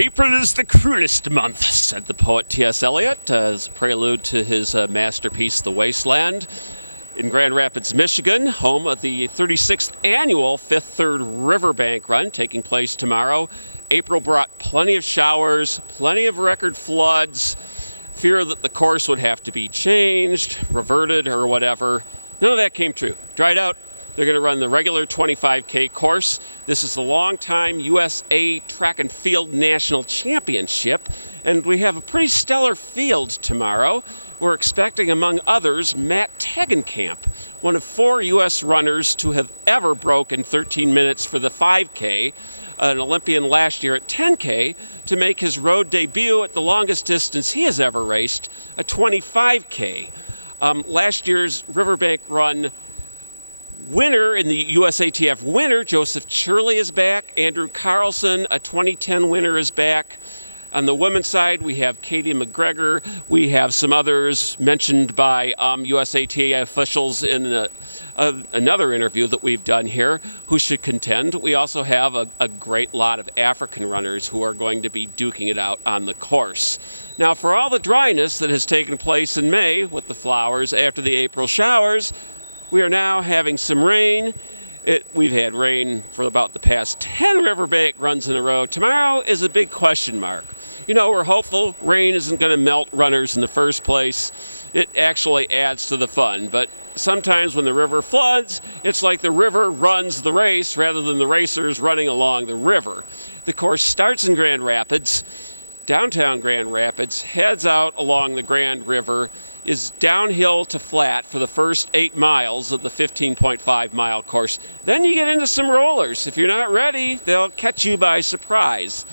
April is the cruelest month, said the poet T.S. Eliot as a prelude to his masterpiece, The Wasteland. In Grand Rapids, Michigan, home of the 36th annual Fifth Third Riverbank Run taking place tomorrow. April brought plenty of showers, plenty of record floods, fear that the course would have to be changed, reverted, or whatever. None of that came true. Dried out. They're going to run the regular 25K course. This is the long-time USA Track and Field National Championship, and we have a pretty stellar field tomorrow. We're expecting, among others, Matt Tegenkamp, one of 4 U.S. runners to have ever broken 13 minutes for the 5K, an Olympian last year at 10K, to make his road debut at the longest distance he has ever raced, a 25K. Last year's Riverbank Run winner in the USATF winner, Joseph Churley, is back. Andrew Carlson, a 2010 winner, is back. On the women's side, we have Katie McGregor. We have some others mentioned by USATF officials in another interview that we've done here who should contend. We also have a great lot of African runners who are going to be duking it out on the course. Now, for all the dryness that has taken place in May with the flowers after the April showers, we are now having some rain. We've had rain for about the past 10 riverbank runs in a row. Tomorrow is a big question mark. You know, we're hopeful rain isn't going to melt runners in the first place. It actually adds to the fun. But sometimes when the river floods, it's like the river runs the race rather than the racers running along the river. The course starts in Grand Rapids. Downtown Grand Rapids heads out along the Grand River, is downhill to flat for the first 8 miles of the 15.5 mile course. Then you get into some rollers. If you're not ready, they'll catch you by surprise.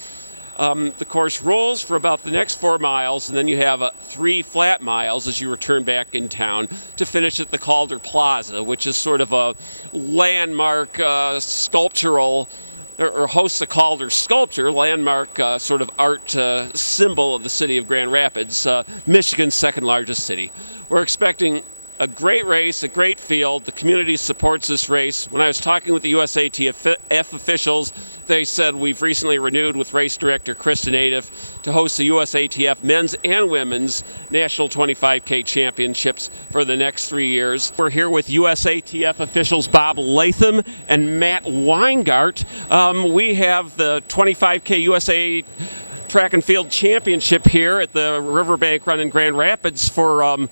The course rolls for about the next 4 miles, and then you have 3 flat miles as you return back in town to finish at the Calder Plaza, which is sort of a landmark sculptural, or hosts a Calder sculpture, landmark sort of art symbol of the city of Grand Rapids, Michigan's second largest city. We're expecting a great race, a great field. The community supports this race. When I was talking with the USATF officials, they said we've recently renewed with race director Kristen Adif to host the USATF men's and women's national 25K championships for the next 3 years. We're here with USATF officials Bob Latham and Matt Weingart. We have the 25K USA Track and Field Championship here at the Riverbank Run in Grand Rapids for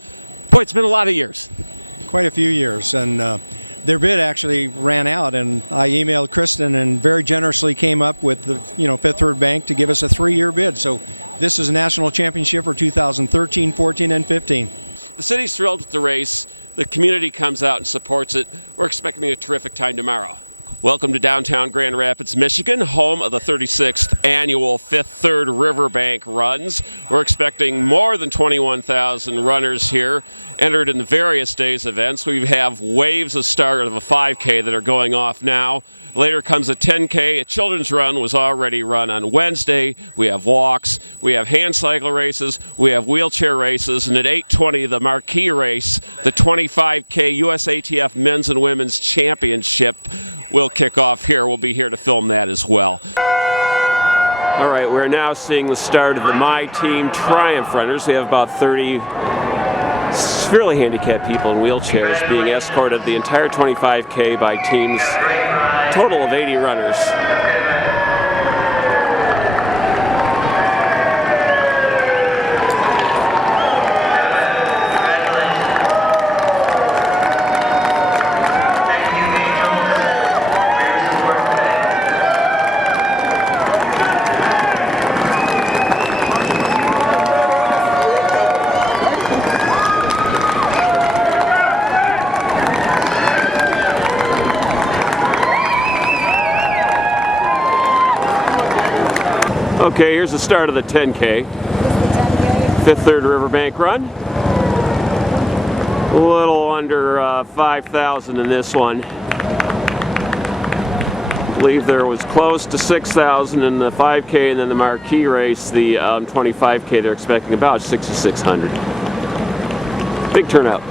boy, it's been a lot of years. Quite a few years, and their bid actually ran out, and I emailed Kristen and very generously came up with the Fifth Third Bank to give us a 3-year bid. So this is a national championship for 2013, 14, and 15. The city's thrilled with the race. The community comes out and supports it. We're expecting a terrific time tomorrow. Welcome to downtown Grand Rapids, Michigan, home of the 36th annual Fifth Third Riverbank Runs. We're expecting more than 21,000 runners here, entered in the various days' events. We have waves of start of a 5K that are going off now. Later comes a 10K. A children's run was already run on Wednesday. We have walks. We have hand cycle races. We have wheelchair races. And at 8:20, the marquee race, the 25K USATF Men's and Women's Championship, will kick off here. We'll be here to film that as well. All right, we're now seeing the start of the My Team Triumph runners. We have about 30 severely handicapped people in wheelchairs being escorted the entire 25K by teams, total of 80 runners. Okay, here's the start of the 10K. Fifth Third Riverbank Run. A little under 5,000 in this one. I believe there was close to 6,000 in the 5K, and then the marquee race, the 25K, they're expecting about 6,600. Big turnout.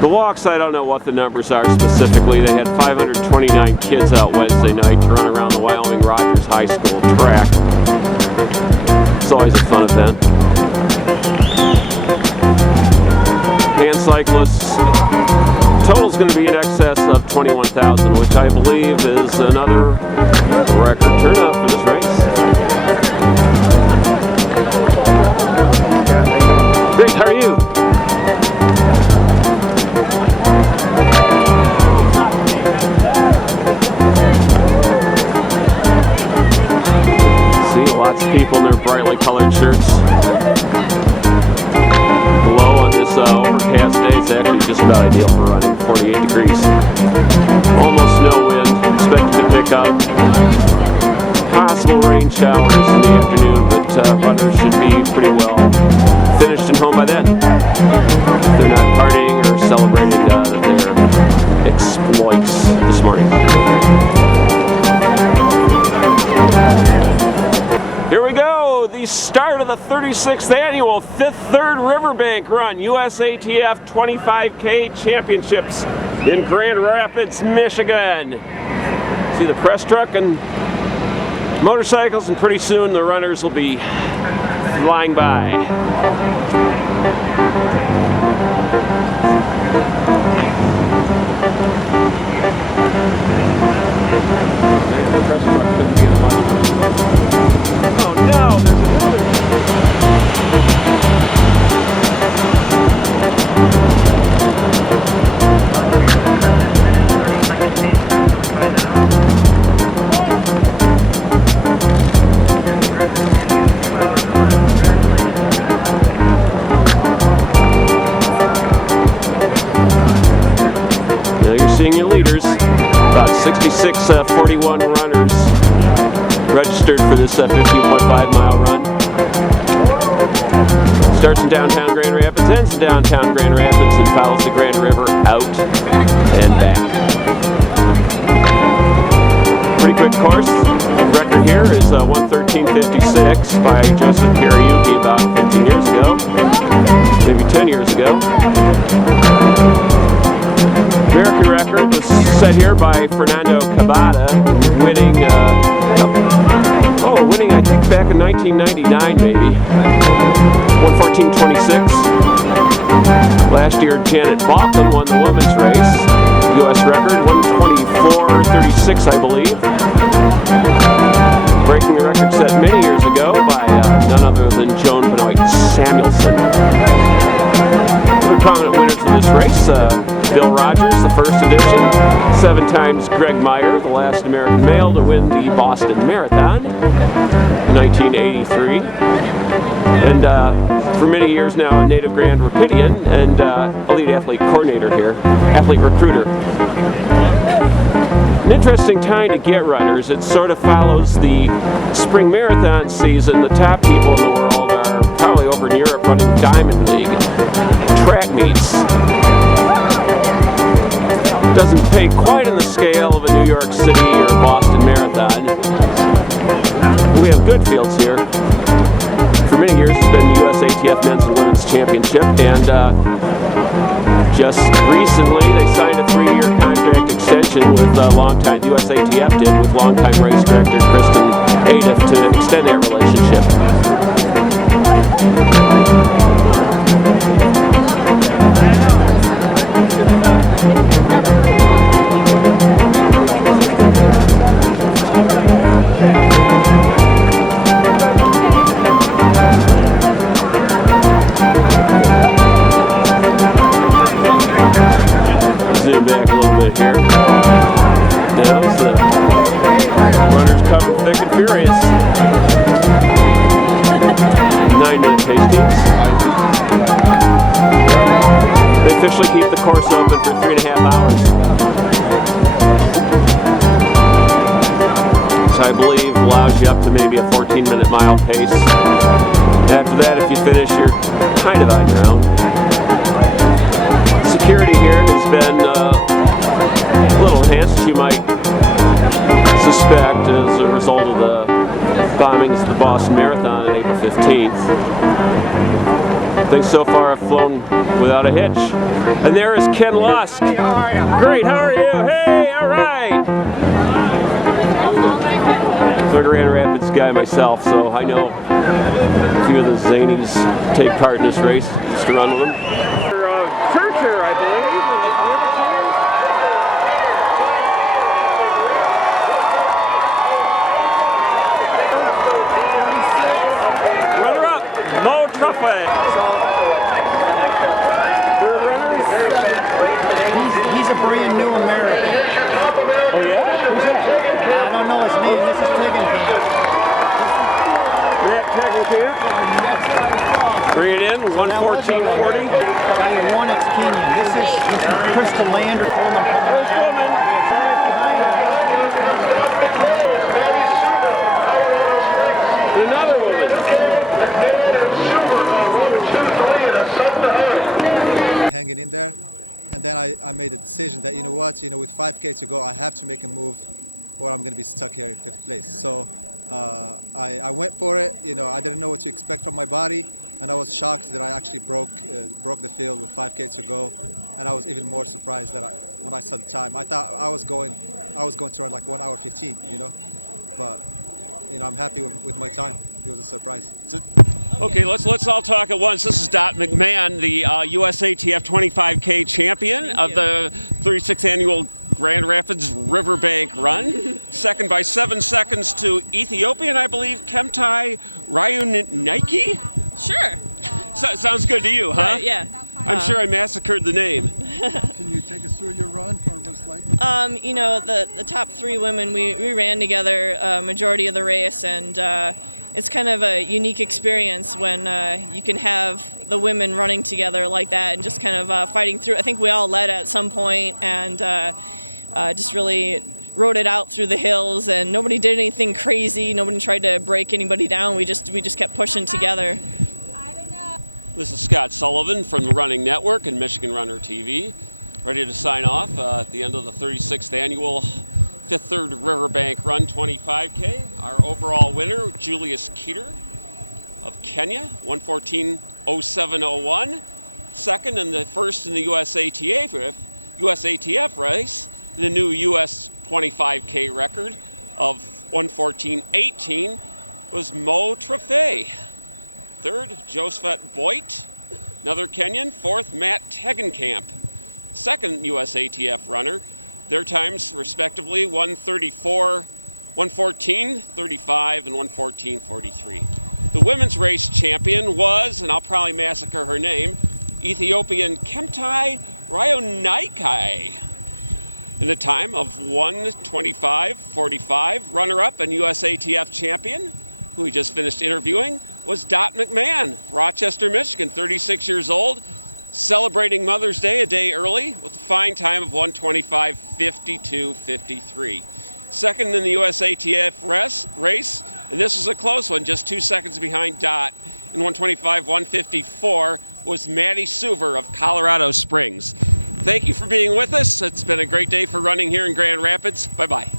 The walks, I don't know what the numbers are specifically. They had 529 kids out Wednesday night to run around the Wyoming Rogers High School track. It's always a fun event. Hand cyclists, total's going to be in excess of 21,000, which I believe is another record turnout for this race. Great, how are you? See, lots of people in their brightly colored shirts. Low on this overcast day, it's actually just about ideal for running, 48 degrees. Almost no wind, expected to pick up. Possible rain showers in the afternoon, but runners should be pretty well finished and home by then. They're not partying or celebrating their exploits this morning. Here we go, the start of the 36th annual Fifth Third Riverbank Run USATF 25K Championships in Grand Rapids, Michigan. See the press truck and motorcycles, and pretty soon the runners will be flying by. Man, the press truck couldn't be in a much. Oh no, there's another. Now you're seeing your leaders, about 41 runners registered for this 15.5-mile run. Starts in downtown Grand Rapids, ends in downtown Grand Rapids, and follows the Grand River out and back. Pretty quick course. The record here is 1:13:56 by Joseph Kariuki about 15 years ago, maybe 10 years ago. American record was set here by Fernando Cabada, winning I think back in 1999 maybe. 1:14:26. Last year Janet Baughman won the women's race. U.S. record 1:24:36 I believe. Breaking the record set many years ago by none other than Joan Benoit Samuelson. Other prominent winners of this race, Bill Rogers, the first edition, 7 times Greg Meyer, the last American male to win the Boston Marathon in 1983, and for many years now a native Grand Rapidian and elite athlete coordinator here, athlete recruiter. An interesting time to get runners. It sort of follows the spring marathon season. The top people in the world are probably over in Europe running Diamond League track meets. Doesn't pay quite on the scale of a New York City or Boston Marathon. We have good fields here. For many years it's been the USATF Men's and Women's Championship, and just recently they signed a 3-year contract extension with longtime USATF did with longtime race director Kristen Adif to extend that relationship. Zoom back a little bit here. Now as the runners coming thick and furious. 9-minute pace teams. They officially keep the course open for 3.5 hours. Which I believe allows you up to maybe a 14-minute mile pace. After that, if you finish, you're kind of on your own. Security here has been a little enhanced. You might suspect as a result of the bombings of the Boston Marathon on April 15th. Things so far have flown without a hitch. And there is Ken Lusk. Hey, how are you? Great, how are you? Hey, all right. I'm a Grand Rapids guy myself, so I know a few of the zanies take part in this race, just to run with them. Churcher, I believe. Runner-up, Mo Truffet. Third runners. He's a brand new American. Oh yeah? Who's that? I don't know his name. This is Matt Tegenkamp. Bring it in, 1:14:40. He won at Kenyon. This is Crystal Lander. First woman. Another woman. Hanging in there, and then I made a decision that, you know what, with 5K to go, I have to make a move or I'm going to be stuck here in 5th place. So I went for it. I didn't know what to expect from my body, and I was shocked that I actually broke the field with 5K to go, and I was even more surprised that when I saw the time. I thought I was going to run like 1 hour 15, but I'm happy with my time. It was a surprise. Okay, let's all talk at once. This is Dot McMahan, the USATF 25K champion of the 36th annual Grand Rapids Riverbank Run. Second by 7 seconds to Ethiopian, I believe, Kemtai Rayunaiki? Sure. Sounds good to you, huh? Right, yeah. I'm sure I massacred the name. Can you take us through your run, or what it's like? The top 3 women, we ran together majority of the race, and it's kind of a unique experience when you can have the women running together like that and just kind of fighting through. I think we all led at some point and just really rode it out through the hills, and nobody did anything crazy. Nobody tried to break anybody down. We just kept pushing together. This is Scott Sullivan from the Running Network and Michigan Runner TV, ready to sign off at the end of the 36th annual Fifth Third Riverbank Run 25K. Our overall winner, Julius Keeter of Kenya, 1:14:07:01. Second and the first in the USATF race, the new US 25K record of 1:14:18 was Mo Truffet. Third, Josephat Boit, another Kenyan. Fourth, Matt Tegenkamp, second USATF runner. Their times, respectively, 1:14:35, and 1:14:43. The women's race champion was, and I'll probably massacre her name, Ethiopian Kemtai Rayunaiki, in the time of 1:25:45. Runner-up and USATF champion, who we just finished interviewing, was Dot McMahan, Rochester, Michigan, 36 years old, celebrating Mother's Day a day early with a fine time of 1:25:52:53. Second in the USATF race, and this was a close one, just 2 seconds behind Dot, in 1:25:154 was Maddie Suver of Colorado Springs. Thank you for being with us. It's been a great day for running here in Grand Rapids. Bye-bye.